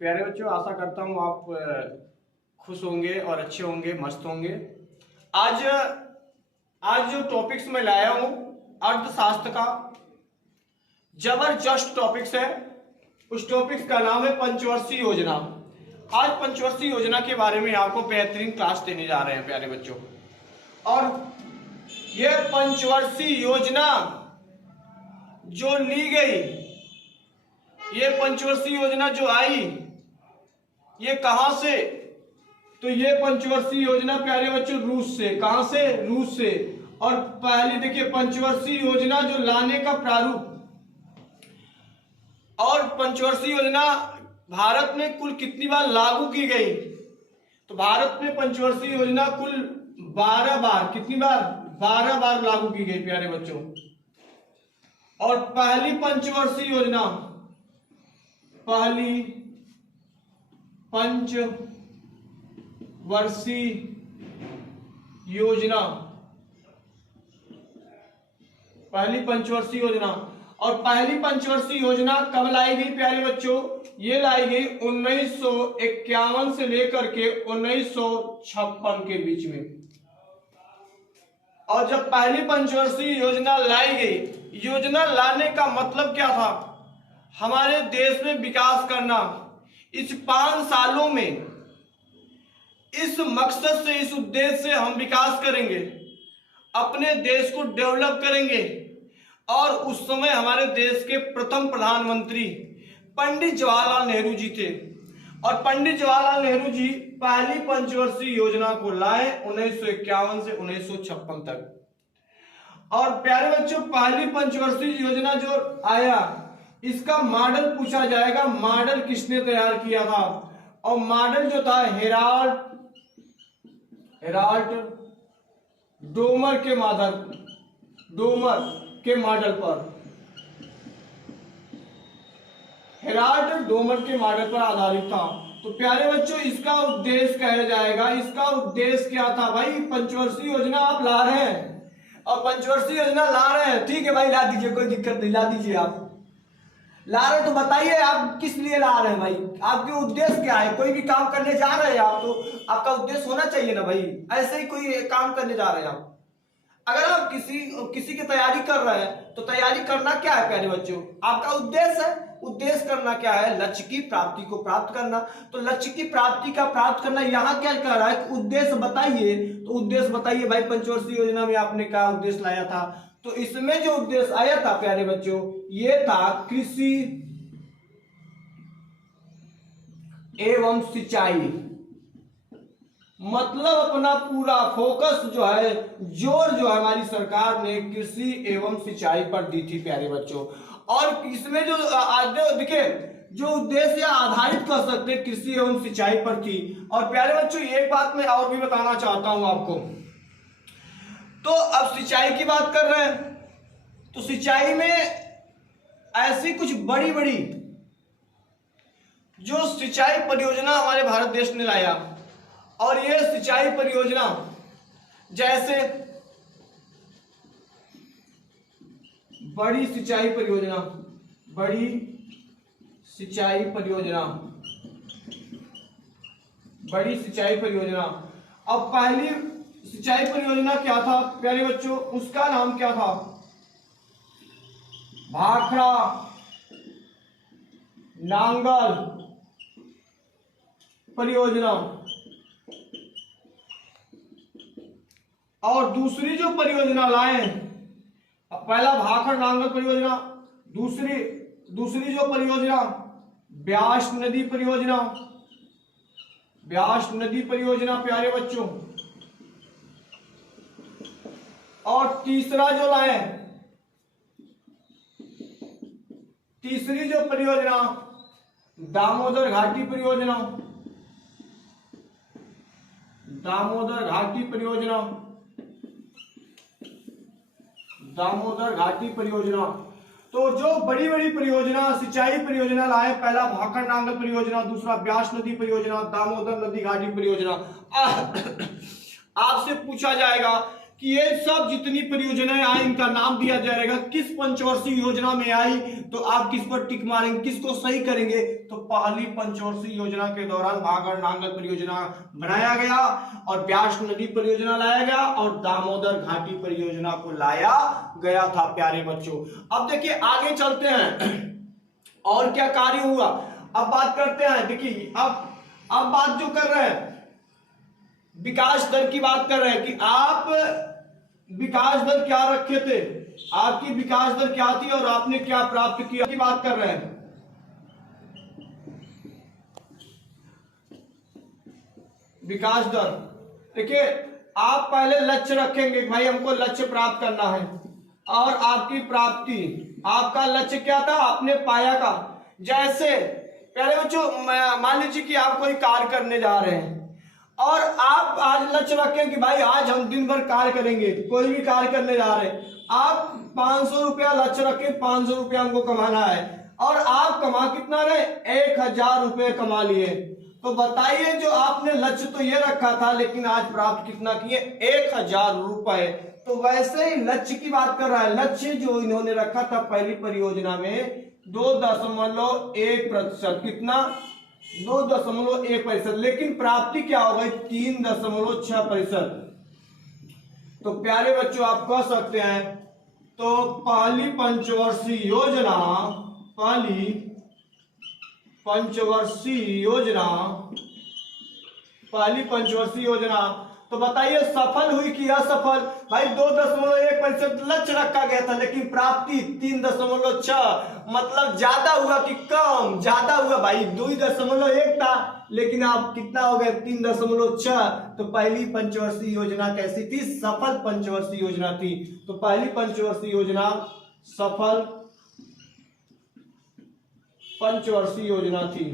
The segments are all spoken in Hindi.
प्यारे बच्चों, आशा करता हूँ आप खुश होंगे और अच्छे होंगे, मस्त होंगे। आज आज जो टॉपिक्स मैं लाया हूँ अर्थशास्त्र का जबरदस्त टॉपिक्स है। उस टॉपिक्स का नाम है पंचवर्षीय योजना। आज पंचवर्षीय योजना के बारे में आपको बेहतरीन क्लास देने जा रहे हैं प्यारे बच्चों। और यह पंचवर्षीय योजना जो ली गई, ये पंचवर्षीय योजना जो आई, ये कहां से? तो ये पंचवर्षीय योजना प्यारे बच्चों रूस से। कहां से? रूस से। और पहली देखिए पंचवर्षीय योजना जो लाने का प्रारूप, और पंचवर्षीय योजना भारत में कुल कितनी बार लागू की गई? तो भारत में पंचवर्षीय योजना कुल 12 बार, कितनी बार? 12 बार लागू की गई प्यारे बच्चों। और पहली पंचवर्षीय योजना, पहली पंचवर्षीय योजना, पहली पंचवर्षीय योजना। और पहली पंचवर्षीय योजना कब लाई गई प्यारे बच्चों? ये लाई गई 1951 से लेकर के 1956 के बीच में। और जब पहली पंचवर्षीय योजना लाई गई, योजना लाने का मतलब क्या था? हमारे देश में विकास करना। इस 5 सालों में इस मकसद से, इस उद्देश्य से हम विकास करेंगे, अपने देश को डेवलप करेंगे। और उस समय हमारे देश के प्रथम प्रधानमंत्री पंडित जवाहरलाल नेहरू जी थे। और पंडित जवाहरलाल नेहरू जी पहली पंचवर्षीय योजना को लाए 1951 से 1956 तक। और प्यारे बच्चों, पहली पंचवर्षीय योजना जो आया, इसका मॉडल पूछा जाएगा। मॉडल किसने तैयार किया था? और मॉडल जो था हेराल्ड डोमर के मॉडल पर, हेराल्ड डोमर के मॉडल पर आधारित था। तो प्यारे बच्चों, इसका उद्देश्य कहा जाएगा, इसका उद्देश्य क्या था भाई? पंचवर्षीय योजना आप ला रहे हैं और पंचवर्षीय योजना ला रहे हैं, ठीक है भाई, ला दीजिए, कोई दिक्कत नहीं, ला दीजिए। आप ला रहे तो बताइए आप किस लिए ला रहे हैं भाई? आपके उद्देश्य क्या है? कोई भी काम करने जा रहे हैं आप, तो आपका उद्देश्य होना चाहिए ना भाई। ऐसे ही कोई काम करने जा रहे हैं आप, अगर आप किसी की तैयारी कर रहे हैं तो तैयारी करना क्या है प्यारे बच्चों? आपका उद्देश्य है। उद्देश्य करना क्या है? लक्ष्य की प्राप्ति को प्राप्त करना। तो लक्ष्य की प्राप्ति का प्राप्त करना, यहाँ क्या कह रहा है? उद्देश्य बताइए। तो उद्देश्य बताइए भाई, पंचवर्षीय योजना में आपने क्या उद्देश्य लाया था? तो इसमें जो उद्देश्य आया था प्यारे बच्चों, ये था कृषि एवं सिंचाई। मतलब अपना पूरा फोकस जो है, जोर जो है हमारी सरकार ने कृषि एवं सिंचाई पर दी थी प्यारे बच्चों। और इसमें जो देखिए जो उद्देश्य आधारित कर सकते हैं, कृषि एवं सिंचाई पर थी। और प्यारे बच्चों, एक बात मैं और भी बताना चाहता हूं आपको। तो अब सिंचाई की बात कर रहे हैं, तो सिंचाई में ऐसी कुछ बड़ी बड़ी जो सिंचाई परियोजना हमारे भारत देश ने लाया। और ये सिंचाई परियोजना जैसे बड़ी सिंचाई परियोजना, बड़ी सिंचाई परियोजना, बड़ी सिंचाई परियोजना। अब पहली सिंचाई परियोजना क्या था प्यारे बच्चों? उसका नाम क्या था? भाखड़ा नांगल परियोजना। और दूसरी जो परियोजना लाए, पहला भाखड़ नांगल परियोजना, दूसरी जो परियोजना ब्यास नदी परियोजना, ब्यास नदी परियोजना प्यारे बच्चों। और तीसरा जो लाए, तीसरी जो परियोजना दामोदर घाटी परियोजना, दामोदर घाटी परियोजना, दामोदर घाटी परियोजना। तो जो बड़ी बड़ी परियोजना, सिंचाई परियोजना लाए, पहला भाखड़ नांगल परियोजना, दूसरा ब्यास नदी परियोजना, दामोदर नदी घाटी परियोजना। आपसे पूछा जाएगा कि ये सब जितनी परियोजनाएं आई इनका नाम दिया जाएगा, किस पंचवर्षीय योजना में आई, तो आप किस पर टिक मारेंगे, किसको सही करेंगे। तो पहली पंचवर्षीय योजना के दौरान भागड़ नांगल परियोजना बनाया गया और ब्यास नदी परियोजना लाया गया और दामोदर घाटी परियोजना को लाया गया था प्यारे बच्चों। अब देखिए आगे चलते हैं और क्या कार्य हुआ। अब बात करते हैं, देखिए अब बात जो कर रहे हैं विकास दर की बात कर रहे हैं कि आप विकास दर क्या रखे थे, आपकी विकास दर क्या थी और आपने क्या प्राप्त किया की बात कर रहे हैं। विकास दर देखिए, आप पहले लक्ष्य रखेंगे भाई हमको लक्ष्य प्राप्त करना है और आपकी प्राप्ति, आपका लक्ष्य क्या था, आपने पाया का। जैसे पहले बच्चों मान लीजिए कि आप कोई कार्य करने जा रहे हैं और आप आज लक्ष्य रखें कि भाई आज हम दिन भर कार्य करेंगे, कोई भी कार्य करने जा रहे हैं, आप 500 रुपया लक्ष्य रखें, 500 रुपया हमको कमाना है और आप कमा कितना रहे, 1000 रुपये कमा लिए। तो बताइए जो आपने लक्ष्य तो ये रखा था लेकिन आज प्राप्त कितना किए, 1000 रुपए। तो वैसे ही लक्ष्य की बात कर रहा है, लक्ष्य जो इन्होंने रखा था पहली परियोजना में 2.1%, कितना 2.1%, लेकिन प्राप्ति क्या हो गई 3.6%। तो प्यारे बच्चों आप कह सकते हैं तो पहली पंचवर्षीय योजना तो बताइए सफल हुई कि असफल। भाई 2.1% लक्ष्य रखा गया था लेकिन प्राप्ति 3.6, मतलब ज्यादा हुआ कि कम, ज्यादा हुआ भाई 2.1 था लेकिन आप कितना हो गए 3.6। तो पहली पंचवर्षीय योजना कैसी थी, सफल पंचवर्षीय योजना थी। तो पहली पंचवर्षीय योजना सफल पंचवर्षीय योजना थी,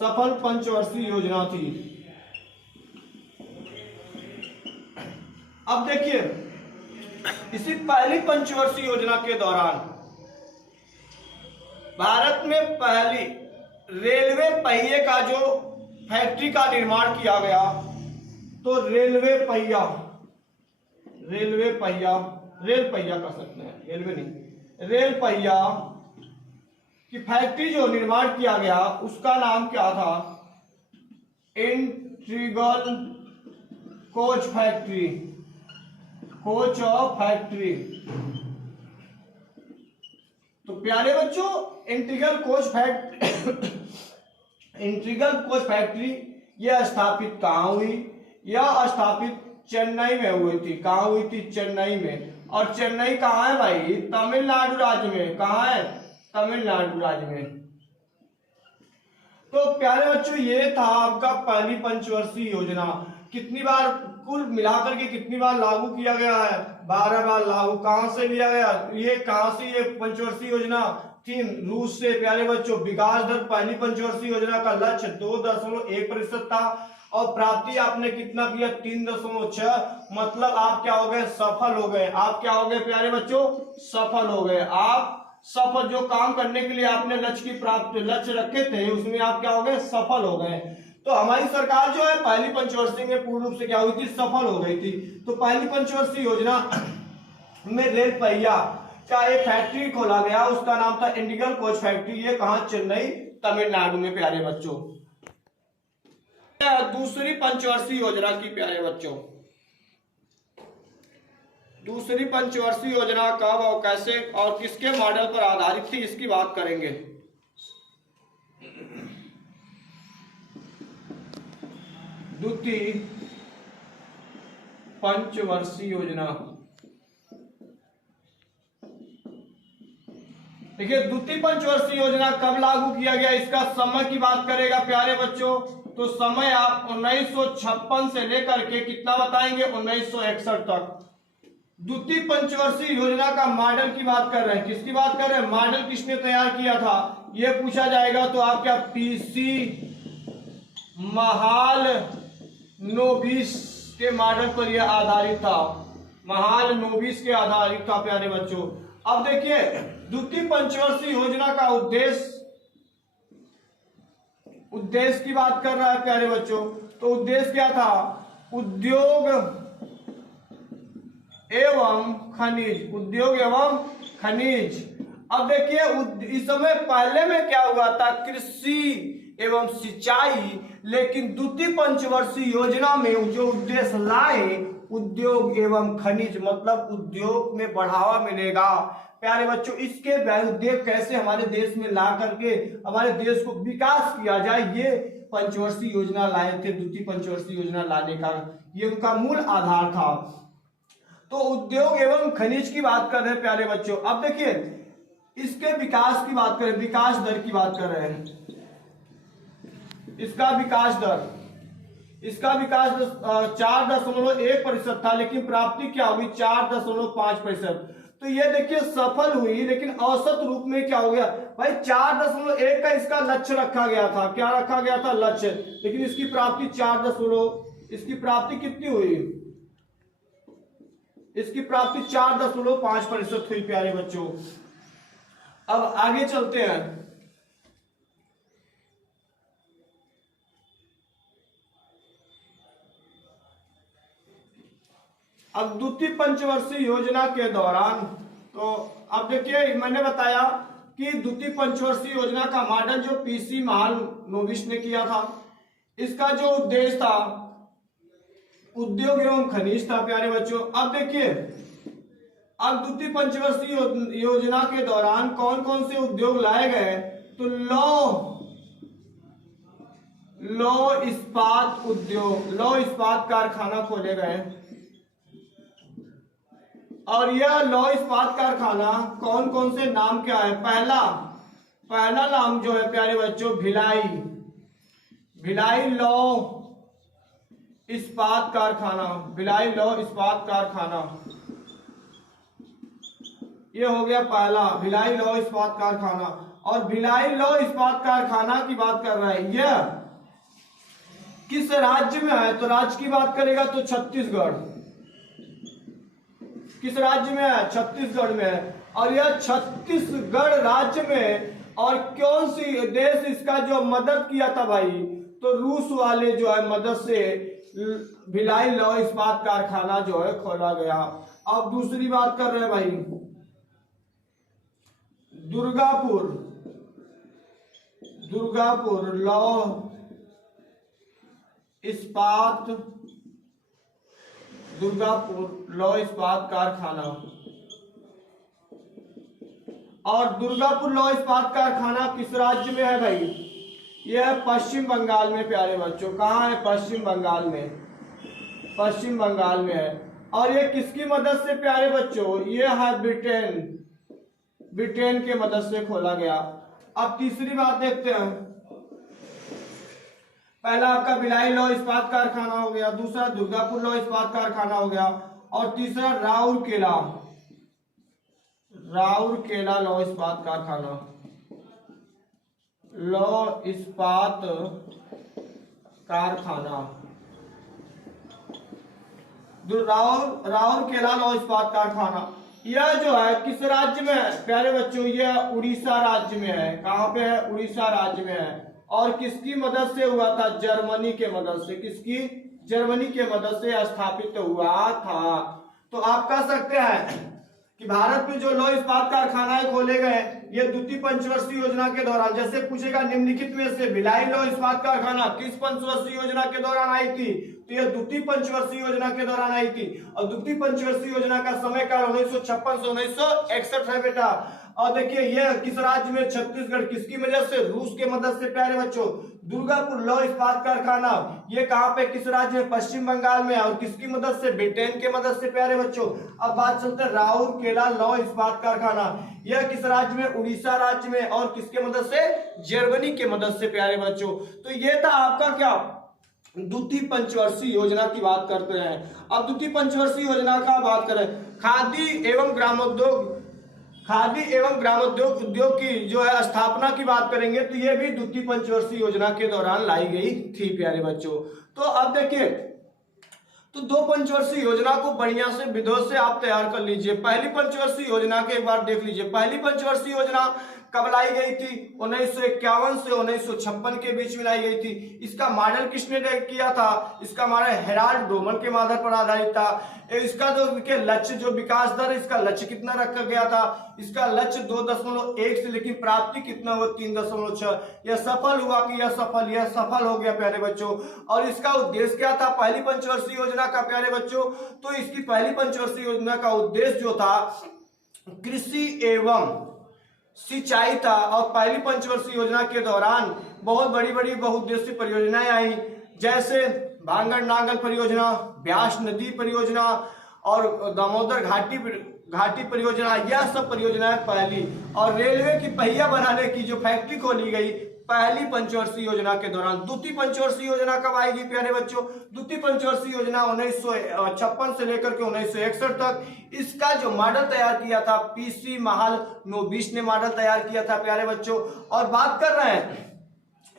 सफल पंचवर्षीय योजना थी। अब देखिए इसी पहली पंचवर्षीय योजना के दौरान भारत में पहली रेलवे पहिए का जो फैक्ट्री का निर्माण किया गया। तो रेल पहिया कह सकते हैं, रेलवे नहीं, रेल पहिया की फैक्ट्री जो निर्माण किया गया उसका नाम क्या था, integral coach factory, coach of factory. तो प्यारे बच्चों इंटीग्रल कोच फैक्ट्री यह स्थापित कहाँ हुई, यह स्थापित चेन्नई में हुई थी। कहाँ हुई थी, चेन्नई में। और चेन्नई कहाँ है भाई, तमिलनाडु राज्य में। कहाँ है, तमिलनाडु राज्य में। तो प्यारे बच्चों ये था आपका पहली पंचवर्षीय योजना। कितनी बार कुल मिलाकर के कितनी बार लागू किया गया है, 12 बार लागू। कहां से लिया गया, ये कहां से, ये पंचवर्षीय योजना थी रूस से। प्यारे बच्चों विकास दर पहली पंचवर्षीय योजना का लक्ष्य 2.1% था और प्राप्ति आपने कितना किया 3.6, मतलब आप क्या हो गए, सफल हो गए। आप क्या हो गए प्यारे बच्चों, सफल हो गए। आप सफल, जो काम करने के लिए आपने लक्ष्य की प्राप्ति लक्ष्य रखे थे उसमें आप क्या हो गए, सफल हो गए। तो हमारी सरकार जो है पहली पंचवर्षीय में पूर्ण रूप से क्या हुई थी, सफल हो गई थी। तो पहली पंचवर्षीय योजना में रेल पहिया का एक फैक्ट्री खोला गया, उसका नाम था इंटीग्रल कोच फैक्ट्री। ये कहां, चेन्नई तमिलनाडु में प्यारे बच्चों। दूसरी पंचवर्षीय योजना की प्यारे बच्चों, दूसरी पंचवर्षीय योजना कब और कैसे और किसके मॉडल पर आधारित थी इसकी बात करेंगे। द्वितीय पंचवर्षीय योजना, देखिए द्वितीय पंचवर्षीय योजना कब लागू किया गया, इसका समय की बात करेगा प्यारे बच्चों। तो समय आप 1956 से लेकर के कितना बताएंगे, 1961 तक। द्वितीय पंचवर्षीय योजना का मॉडल की बात कर रहे हैं, किसकी बात कर रहे हैं, मॉडल किसने तैयार किया था ये पूछा जाएगा। तो आप क्या, पीसी महालनोबिस के मॉडल पर यह आधारित था, महालनोबिस के आधारित था प्यारे बच्चों। अब देखिए द्वितीय पंचवर्षीय योजना का उद्देश्य की बात कर रहा है प्यारे बच्चों। तो उद्देश्य क्या था, उद्योग एवं खनिज, उद्योग एवं खनिज। अब देखिए इस समय पहले में क्या हुआ था, कृषि एवं सिंचाई, लेकिन द्वितीय पंचवर्षीय योजना में जो उद्देश्य लाए उद्योग एवं खनिज, मतलब उद्योग में बढ़ावा मिलेगा। प्यारे बच्चों, इसके उद्योग कैसे हमारे देश में ला करके हमारे देश को विकास किया जाए, ये पंचवर्षीय योजना लाए थे। द्वितीय पंचवर्षीय योजना लाने का ये उनका मूल आधार था। तो उद्योग एवं खनिज की बात कर रहे हैं प्यारे बच्चों। अब देखिए इसके विकास की बात करें, विकास दर की बात कर रहे हैं। इसका विकास दर 4.1% था, लेकिन प्राप्ति क्या हुई 4.5%। तो ये देखिए सफल हुई, लेकिन औसत रूप में क्या हो गया भाई, 4.1 का इसका लक्ष्य रखा गया था। क्या रखा गया था? लक्ष्य। लेकिन इसकी प्राप्ति इसकी प्राप्ति कितनी हुई? इसकी प्राप्ति 4.5% हुई प्यारे बच्चों। अब आगे चलते हैं। अब द्वितीय पंचवर्षीय योजना के दौरान, तो अब देखिए मैंने बताया कि द्वितीय पंचवर्षीय योजना का मॉडल जो पीसी महालनोबिस ने किया था, इसका जो उद्देश्य था उद्योग एवं खनिज था प्यारे बच्चों। अब देखिए अब द्वितीय पंचवर्षीय योजना के दौरान कौन कौन से उद्योग लाए गए, तो लौह इस्पात उद्योग, लौह इस्पात कारखाना खोले गए। और यह लौह इस्पात कारखाना कौन कौन से नाम क्या है? पहला नाम जो है प्यारे बच्चों भिलाई लौह इस्पात कारखाना, भिलाई लौह इस्पात कारखाना, ये हो गया पहला, भिलाई लौह इस्पात कारखाना। और भिलाई लौह इस्पात कारखाना की बात कर रहे हैं, यह किस राज्य में है? तो राज्य की बात करेगा तो छत्तीसगढ़। किस राज्य में है? छत्तीसगढ़ में है। और यह छत्तीसगढ़ राज्य में, और कौन सी देश इसका जो मदद किया था भाई, तो रूस वाले जो है मदद से भिलाई लौह इस्पात कारखाना जो है खोला गया। अब दूसरी बात कर रहे हैं भाई, दुर्गापुर लौह इस्पात कारखाना। और दुर्गापुर लौह इस्पात कारखाना किस राज्य में है भाई? यह है पश्चिम बंगाल में प्यारे बच्चों। कहाँ है? पश्चिम बंगाल में है। और ये किसकी मदद से प्यारे बच्चों? ये है ब्रिटेन के मदद से खोला गया। अब तीसरी बात देखते हैं। पहला आपका भिलाई लौह इस्पात कारखाना हो गया, दूसरा दुर्गापुर लौह इस्पात कारखाना हो गया, और तीसरा राउरकेला लौह इस्पात कारखाना, लौह इस्पात कारखाना, राउरकेला लौह इस्पात कारखाना। यह जो है किस राज्य में है प्यारे बच्चों? यह उड़ीसा राज्य में है। कहाँ पे है? उड़ीसा राज्य में है। और किसकी मदद से हुआ था? जर्मनी के मदद से। किसकी? जर्मनी के मदद से स्थापित हुआ था। तो आप कह सकते हैं कि भारत में जो लौह इस्पात कारखानाएं खोले गए ये द्वितीय पंचवर्षीय योजना के दौरान, जैसे पूछेगा निम्नलिखित में से भिलाई लौह इस्पात कारखाना किस पंचवर्षीय योजना के दौरान आई थी, तो यह द्वितीय पंचवर्षीय योजना के दौरान आई थी। और द्वितीय पंचवर्षीय योजना का समय काल 1956 से 1961 है बेटा। और देखिए यह किस राज्य में? छत्तीसगढ़। किसकी मदद से? रूस के मदद से प्यारे बच्चों। दुर्गापुर लौह इस्पात कारखाना ये कहाँ पे, किस राज्य में? पश्चिम बंगाल में। और किसकी मदद से? ब्रिटेन के मदद से प्यारे बच्चों। अब बात चलते हैं राउरकेला लौह इस्पात कारखाना, यह किस राज्य में? उड़ीसा राज्य में। और किसके मदद से? जर्मनी के मदद से प्यारे बच्चों। तो ये था आपका क्या, द्वितीय पंचवर्षीय योजना की बात करते हैं। अब द्वितीय पंचवर्षीय योजना का बात करें, खादी एवं ग्रामोद्योग उद्योग की जो है स्थापना की बात करेंगे, तो ये भी द्वितीय पंचवर्षीय योजना के दौरान लाई गई थी प्यारे बच्चों। तो अब देखिए, तो दो पंचवर्षीय योजना को बढ़िया से विधियों से आप तैयार कर लीजिए। पहली पंचवर्षीय योजना के एक बार देख लीजिए। पहली पंचवर्षीय योजना कब लाई गई थी? 1951 से 1956 के बीच में लाई गई थी। इसका मॉडल किसने किया था? इसका मॉडल हेराल्ड डोमर के मॉडल पर आधारित था। इसका जो लक्ष्य, जो विकास दर, इसका लक्ष्य कितना रखा गया था? इसका लक्ष्य 2.1 से, लेकिन प्राप्ति कितना हुआ? 3.6। यह सफल हुआ कि यह सफल हो गया प्यारे बच्चों। और इसका उद्देश्य क्या था पहली पंचवर्षीय योजना का प्यारे बच्चों? तो इसकी पहली पंचवर्षीय योजना का उद्देश्य जो था कृषि एवं सिंचाई था। और पहली पंचवर्षीय योजना के दौरान बहुत बड़ी बड़ी बहुउद्देशीय परियोजनाएं आई, जैसे भांगड़ नांगल परियोजना, ब्यास नदी परियोजना और दामोदर घाटी परियोजना। यह सब परियोजनाएं पहली, और रेलवे की पहिया बनाने की जो फैक्ट्री खोली गई पहली पंचवर्षीय योजना के दौरान। द्वितीय पंचवर्षीय योजना कब आएगी प्यारे बच्चों? द्वितीय पंचवर्षीय योजना 1956 से लेकर के 1961 तक। इसका जो मॉडल तैयार किया था पीसी महालनोबिस ने मॉडल तैयार किया था प्यारे बच्चों। और बात कर रहे हैं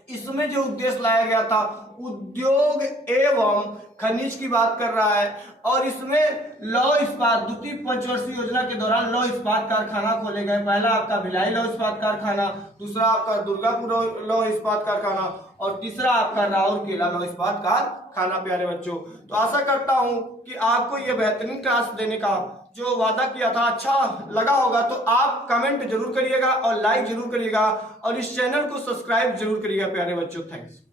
इसमें जो उद्देश्य लाया गया था उद्योग एवं खनिज की बात कर रहा है। और इसमें लौह इस्पात, द्वितीय पंचवर्षीय योजना के दौरान लौह इस्पात कारखाना खोले गए। पहला आपका भिलाई लौह इस्पात कारखाना, दूसरा आपका दुर्गापुर लौह इस्पात कारखाना और तीसरा आपका राउरकेला लौह इस्पात कारखाना प्यारे बच्चों। तो आशा करता हूं कि आपको यह बेहतरीन क्लास देने का जो वादा किया था अच्छा लगा होगा। तो आप कमेंट जरूर करिएगा और लाइक जरूर करिएगा और इस चैनल को सब्सक्राइब जरूर करिएगा प्यारे बच्चों। थैंक्स।